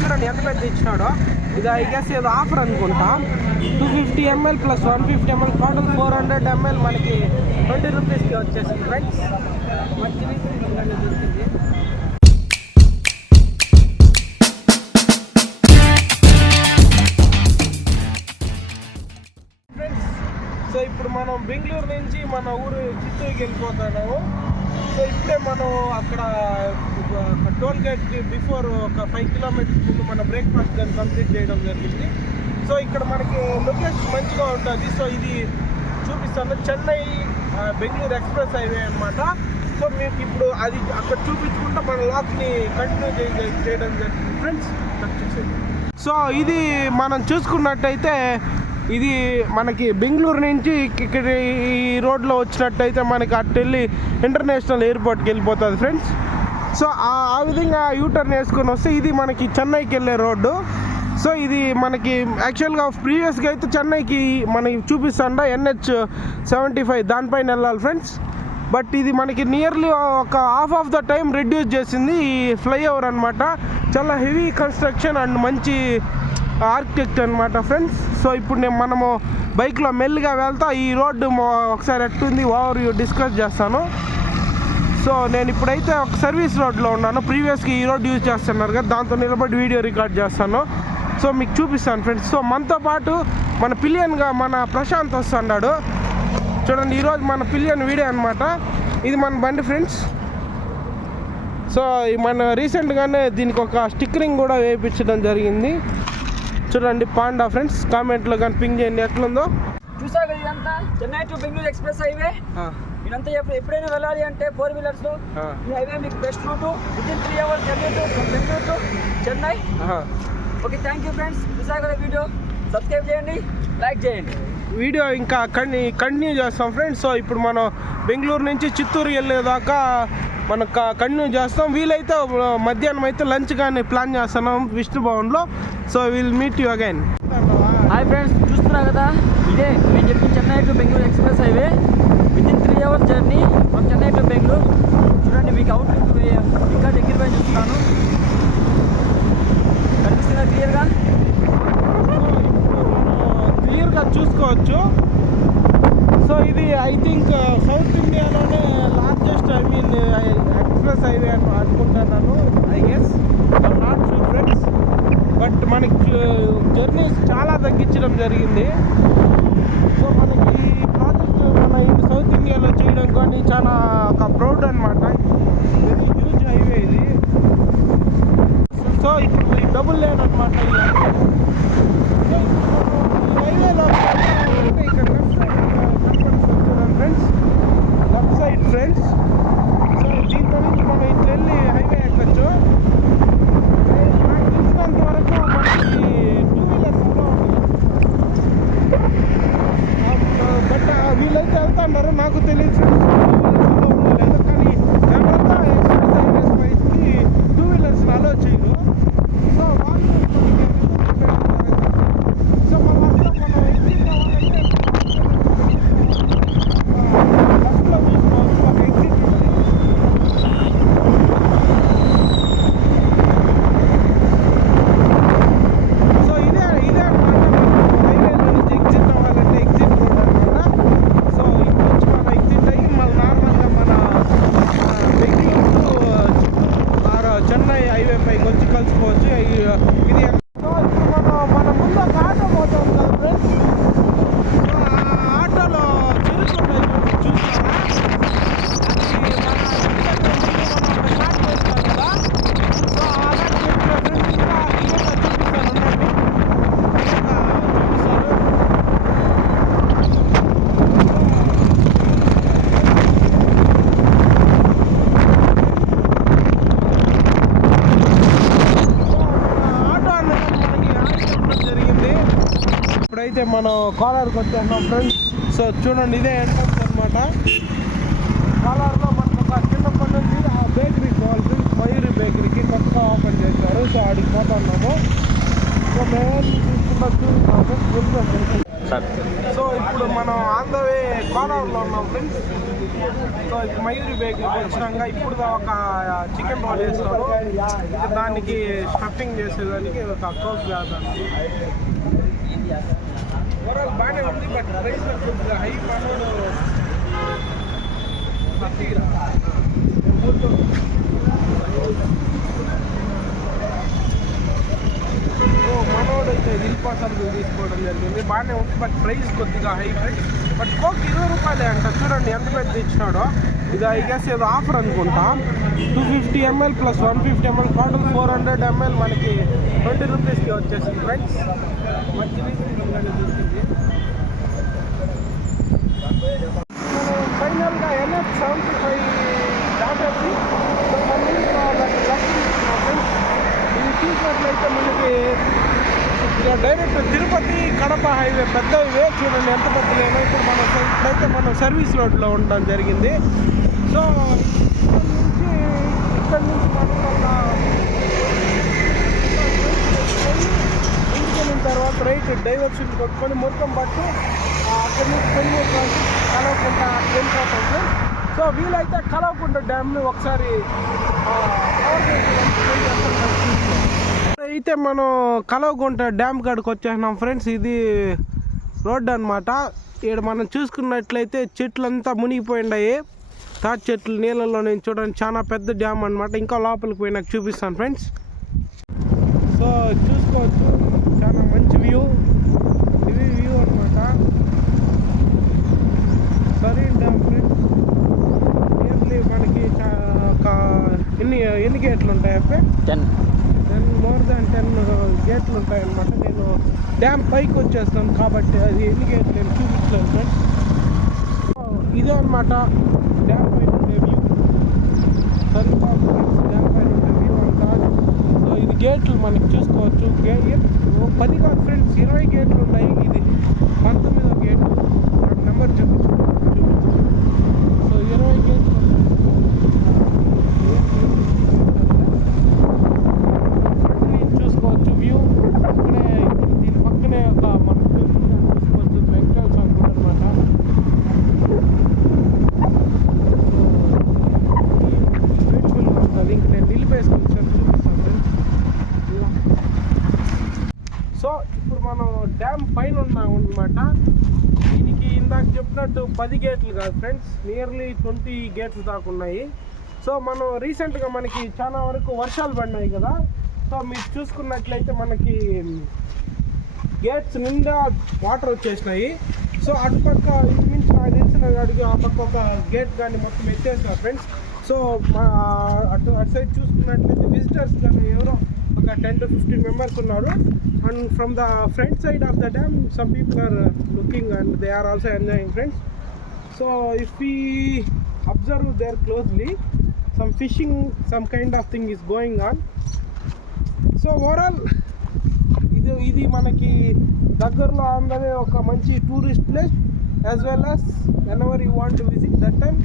చూడండి ఎంత పెద్ద ఇచ్చినాడో. ఇది ఐ గెస్ ఏదో ఆఫర్ అనుకుంటా. 250 ml plus 150 ml total 400 ml మనకి 20 రూపీస్కి వచ్చేసింది ఫ్రెండ్స్. మంచి దొరికింది. సో ఇప్పుడు మనం బెంగళూరు నుంచి మన ఊరు చిత్తూరుకి వెళ్ళిపోతున్నాము. సో ఇప్పుడే మనం అక్కడ టోల్ గేట్కి బిఫోర్ ఒక 5 కిలోమీటర్స్ ముందు మన బ్రేక్ఫాస్ట్ కానీ కంప్లీట్ చేయడం జరిగింది. సో ఇక్కడ మనకి లొకేషన్ మంచిగా ఉంటుంది. సో ఇది చూపిస్తాను, చెన్నై బెంగళూరు ఎక్స్ప్రెస్ హైవే అనమాట. సో మీకు ఇప్పుడు అది అక్కడ చూపించుకుంటే మన లాక్ని కంటిన్యూ చేయడం జరిగింది ఫ్రెండ్స్. సో ఇది మనం చూసుకున్నట్టయితే ఇది మనకి బెంగళూరు నుంచి ఇక్కడ ఈ రోడ్లో వచ్చినట్టయితే మనకి అటు వెళ్ళి ఇంటర్నేషనల్ ఎయిర్పోర్ట్కి వెళ్ళిపోతుంది ఫ్రెండ్స్. సో ఆ విధంగా యూటర్న్ వేసుకొని వస్తే ఇది మనకి చెన్నైకి వెళ్ళే రోడ్డు. సో ఇది మనకి యాక్చువల్గా ప్రీవియస్గా అయితే చెన్నైకి మనకి చూపిస్తాండ NH75 దానిపైన వెళ్ళాలి ఫ్రెండ్స్. బట్ ఇది మనకి నియర్లీ ఒక half of the time reduce చేసింది ఈ ఫ్లైఓవర్ అనమాట. చాలా హెవీ కన్స్ట్రక్షన్ అండ్ మంచి ఆర్కిటెక్ట్ అనమాట ఫ్రెండ్స్. సో ఇప్పుడు మనము బైక్లో మెల్లిగా వెళ్తా ఈ రోడ్డు ఒకసారి ఎట్టుంది ఓవర్ డిస్కస్ చేస్తాను. సో నేను ఇప్పుడైతే ఒక సర్వీస్ రోడ్లో ఉన్నాను. ప్రీవియస్గా ఈ రోడ్ యూజ్ చేస్తున్నారు కదా, దాంతో నిలబడి వీడియో రికార్డ్ చేస్తాను. సో మీకు చూపిస్తాను ఫ్రెండ్స్. సో మనతో పాటు మన పిలియన్గా మన ప్రశాంత్ వస్తున్నాడు. చూడండి ఈరోజు మన పిలియన్ వీడియో అనమాట. ఇది మన బండి ఫ్రెండ్స్. సో మన రీసెంట్గానే దీనికి ఒక స్టిక్కరింగ్ కూడా వేయించడం జరిగింది. చూడండి పాండా ఫ్రెండ్స్. కామెంట్లో కానీ పింగ్ చేయండి ఎట్లుందో. చూసా కదా ఇదంతా Chennai to Bengaluru express highway. ఇదంతా ఎప్పుడైనా వెళ్ళాలి అంటే 4 వీలర్స్ ఈ హైవే మీకు best route. Within 3 hours journey to Bengaluru to Chennai. Okay thank you friends. చూసా కదా వీడియో, సబ్స్క్రైబ్ చేయండి, లైక్ చేయండి. వీడియో ఇంకా కంటిన్యూ చేస్తాం ఫ్రెండ్స్. సో ఇప్పుడు మనం బెంగళూరు నుంచి చిత్తూరు వెళ్ళేదాకా మనం కంటిన్యూ చేస్తాం. వీలైతే మధ్యాహ్నం అయితే లంచ్ కానీ ప్లాన్ చేస్తున్నాం విష్ణు భవన్లో. So will meet you again. Hi friends, చూస్తున్నారు కదా ఇదే నేను చెప్పిన Chennai to Bengaluru express highway. Within 3 hours journey from Chennai to Bengaluru. చూడండి మీకు అవుట్లుక్ ఇంకా దగ్గర పోయి చూస్తున్నాను. కనిపిస్తుందా క్లియర్గా చూసుకోవచ్చు. సో ఇది ఐ థింక్ సౌత్ ఇండియాలోనే లార్జెస్ట్ ఎక్స్ప్రెస్ హైవే అని అనుకుంటున్నాను. I guess not sure friends. But మనకి జర్నీస్ చాలా తగ్గించడం జరిగింది. సో మనకి ఈ ప్రాజెక్ట్ మన సౌత్ ఇండియాలో చేయడం కానీ చాలా ఒక ప్రౌడ్ అనమాట. వెరీ హ్యూజ్ హైవే ఇది. సో ఇప్పుడు ఈ డబుల్ లేన్ అనమాట ఈ హైవేలో. ఇక్కడ లెఫ్ట్ సైడ్ ఫ్రెండ్స్. సో దీంట్లో నుంచి మనం ఇట్లా వెళ్ళి హైవే ఎక్కచ్చు. నాకు తెలిసినంత వరకు మనకి 2 వీలర్స్ బట్ వీళ్ళైతే వెళ్తాంటారు, నాకు తెలియదు ఫ్రెండ్స్ లేదు. కానీ ఎవరంతా ఎక్స్ప్రెస్ హైవేస్ పైకి 2 వీలర్స్ అలో చేయరు. సో వాళ్ళు సో మనం ఎగ్జిట్ అవ్వాలంటే లెఫ్ట్లో చూసుకోవచ్చు. ఒక ఎగ్జిట్ సో ఇదే అనమాట. హైవేలో నుంచి ఎగ్జిట్ అవ్వాలంటే ఎగ్జిట్ రోడ్ అనమాట. సో ఇక్కడ నుంచి మనం ఎగ్జిట్ అయ్యి మళ్ళీ నార్మల్గా మన బెంగళూరు చెన్నై హైవే పైకి వచ్చి కలుసుకోవచ్చు. ఇది మన ముందు ఒక ఆటో పోతాం కదా ఫ్రెండ్స్. సో ఆ ఆటోలో చిరుతున్నాయి చూస్తారా. అది షార్ట్ చేస్తాం కదా. సో అలాంటి చెప్పిన ఫ్రెండ్స్ ఇంకా క్లియర్గా చూపిస్తాను ఉండండి. ఇప్పుడైతే మనం కోలార్కి వచ్చేస్తున్నాం ఫ్రెండ్స్. సో చూడండి ఇదే ఎంట్రన్స్ అనమాట. కోలార్లో మనకు ఒక చిన్నప్పటి నుంచి ఆ బేకరీకి పోవాలి ఫ్రెండ్స్. మయూరి బేకరీకి కొత్తగా ఓపెన్ చేశారు. సో ఆడికి పోతున్నాము. సో మేము చూసుకున్న సార్. సో ఇప్పుడు మనం ఆన్ ద వే కోనూరులో ఉన్నాం ఫ్రెండ్స్. సో ఇప్పుడు మయూరి బేకరీకి వచ్చినాక ఇప్పుడు ఒక చికెన్ రోల్ వేస్తారు, దానికి స్టఫింగ్ చేసేదానికి ఒక కోక్ చేద్దానికి. ఓవరాల్ బాగానే ఉంది, బట్ ప్రైస్ కొద్దిగా హై. మనోడు మనోడు అయితే దిల్పాసలు తీసుకోవడం జరిగింది, బాగానే ఉంది, బట్ ప్రైస్ కొద్దిగా హై ప్రైస్. బట్ కోక్ 20 రూపాయలే అంట. చూడండి ఎంత పెద్ద ఇచ్చినాడో. ఇది ఐ గెస్ ఏదో ఆఫర్ అనుకుంటా. 250 ml plus 150 ml total 400 ml మనకి 20 రూపీస్కి వచ్చేసింది ఫ్రెండ్స్. మంచి రీజనబుల్గానే దొరికింది. మనం ఫైనల్గా NH75 దాటేసి ఇది చూసినట్లయితే మనకి డైరెక్ట్ తిరుపతి కడప హైవే పెద్ద హైవే. చూడండి ఎంత పెద్ద లేనో. ఇప్పుడు ఇప్పుడైతే మనం సర్వీస్ రోడ్లో ఉండడం జరిగింది. సో ఇక్కడ నుంచి మనం ఇంటికి వెళ్ళిన తర్వాత రైట్ డైవర్షన్ కొట్టుకొని మొత్తం బట్టి అక్కడి నుంచి కలవకుంట వెళ్ళిపోతాం. సో వీలైతే కలవకుంట డ్యామ్ని ఒకసారి అయితే మనం కలవకుంట డ్యామ్ కాడికి వచ్చేసినాం ఫ్రెండ్స్. ఇది రోడ్డు అనమాట. ఇక్కడ మనం చూసుకున్నట్లయితే చెట్లంతా మునిగిపోయినాయి. తాటి చెట్లు నీళ్ళలో నేను చూడండి, చాలా పెద్ద డ్యామ్ అనమాట. ఇంకా లోపలికి పోయి నాకు చూపిస్తాను ఫ్రెండ్స్. సో చూసుకోవచ్చు, చాలా మంచి వ్యూ. ఇది వ్యూ అనమాట. సరైన డ్యామ్ ఫ్రెండ్స్. నియర్లీ మనకి ఒక ఎన్ని గేట్లు ఉంటాయి అప్పే? 10 మోర్ దాన్ 10 గేట్లు ఉంటాయి అన్నమాట. నేను డ్యామ్ పైకి వచ్చేస్తాను కాబట్టి అది ఎన్ని గేట్లు నేను చూపించలేదు ఫ్రెండ్స్. ఇదే అనమాట డ్యామ్ పైన ఉండే వ్యూ. సరిపోదు ఫ్రెండ్స్, డ్యామ్ పైన ఉండే వ్యూ అంతా. సో ఇది గేట్లు మనకి చూసుకోవచ్చు. 10 కాదు ఫ్రెండ్స్, 20 గేట్లు ఉన్నాయి. ఇది 19వ గేట్. నాకు నెంబర్ చూపించు. సో 20 గేట్లు చూసుకోవచ్చు వ్యూ. ఇక్కడే దీని పక్కనే ఒక మనం చూసుకోవచ్చు వెంకటేశ్వర స్వామి గుడి అనమాట. బ్యూటిఫుల్గా ఉంటుంది. ఇంక నేను నిలిపేసుకొచ్చాను, చూపిస్తాను ఫ్రెండ్స్. సో ఇప్పుడు మనం డ్యామ్ పైన ఉన్నాం అనమాట. దీనికి ఇందాక చెప్పినట్టు 10 గేట్లు కాదు ఫ్రెండ్స్, నియర్లీ 20 గేట్స్ దాకా ఉన్నాయి. సో మనం రీసెంట్గా మనకి చాలా వరకు వర్షాలు పడినాయి కదా. సో మీరు చూసుకున్నట్లయితే మనకి గేట్స్ నిండా వాటర్ వచ్చేసినాయి. సో అటుపక్క ఇటు నుంచి నాకు తెలిసిన అడిగి ఆ పక్క ఒక గేట్ కానీ మొత్తం ఎత్తేసినారు ఫ్రెండ్స్. సో అటు సైడ్ చూసుకున్నట్లయితే విజిటర్స్ కానీ ఎవరో ఒక 10 to 15 members ఉన్నారు. And from the front side of the dam some people are looking and they are also enjoying friends. So if we observe there closely, some fishing, some kind of thing is going on. So overall ఇది మనకి దగ్గరలో ఆంధ్రవే ఒక మంచి tourist place. As well as whenever you want to visit that time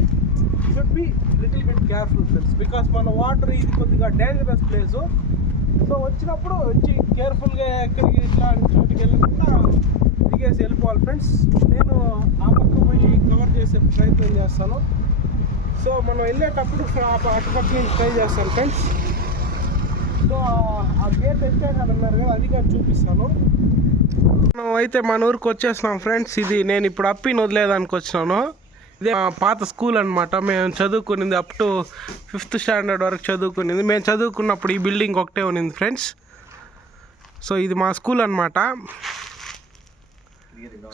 should be little bit careful friends, because మన water ఇది కొద్దిగా dangerous place. So వచ్చినప్పుడు వచ్చి కేర్ఫుల్గా ఎక్కడికి ఇట్లా చోటుకి వెళ్ళకుండా దిగేసి వెళ్ళిపోవాలి ఫ్రెండ్స్. నేను ఆ పక్క పోయి కవర్ చేసే ప్రయత్నం చేస్తాను. సో మనం వెళ్ళేటప్పుడు అటుపక్క నుంచి ట్రై చేస్తాను ఫ్రెండ్స్. సో ఆ గేట్ ఎత్తేసారన్నారు కదా, అది కూడా చూపిస్తాను. మనం అయితే మన ఊరికి వచ్చేస్తున్నాం ఫ్రెండ్స్. ఇది నేను ఇప్పుడు అప్పిని వదిలేదానికి వచ్చినాను. ఇదే పాత స్కూల్ అనమాట. మేము చదువుకునింది అప్ టు 5th standard వరకు చదువుకునింది. మేము చదువుకున్నప్పుడు ఈ బిల్డింగ్ ఒకటే ఉన్నింది ఫ్రెండ్స్. సో ఇది మా స్కూల్ అనమాట.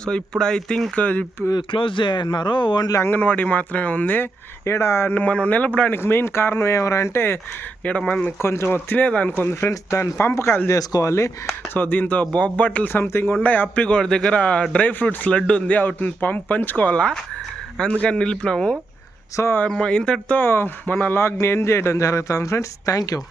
సో ఇప్పుడు ఐ థింక్ క్లోజ్ చేస్తున్నారు, ఓన్లీ అంగన్వాడీ మాత్రమే ఉంది. ఇక్కడ మనం నిలపడానికి మెయిన్ కారణం ఏమంటే ఇక్కడ మన కొంచెం తినేదానికి ఉంది ఫ్రెండ్స్, దాన్ని పంపకాలు చేసుకోవాలి. సో దీంతో బొబ్బట్లు సంథింగ్ ఉండే, అప్పిగోడ దగ్గర డ్రై ఫ్రూట్స్ లడ్డు ఉంది, వాటిని పంచుకోవాలా, అందుకని నిలిపినాము. సో ఇంతటితో మన లాగ్ని ఎండ్ చేయడం జరుగుతుంది ఫ్రెండ్స్. Thank you.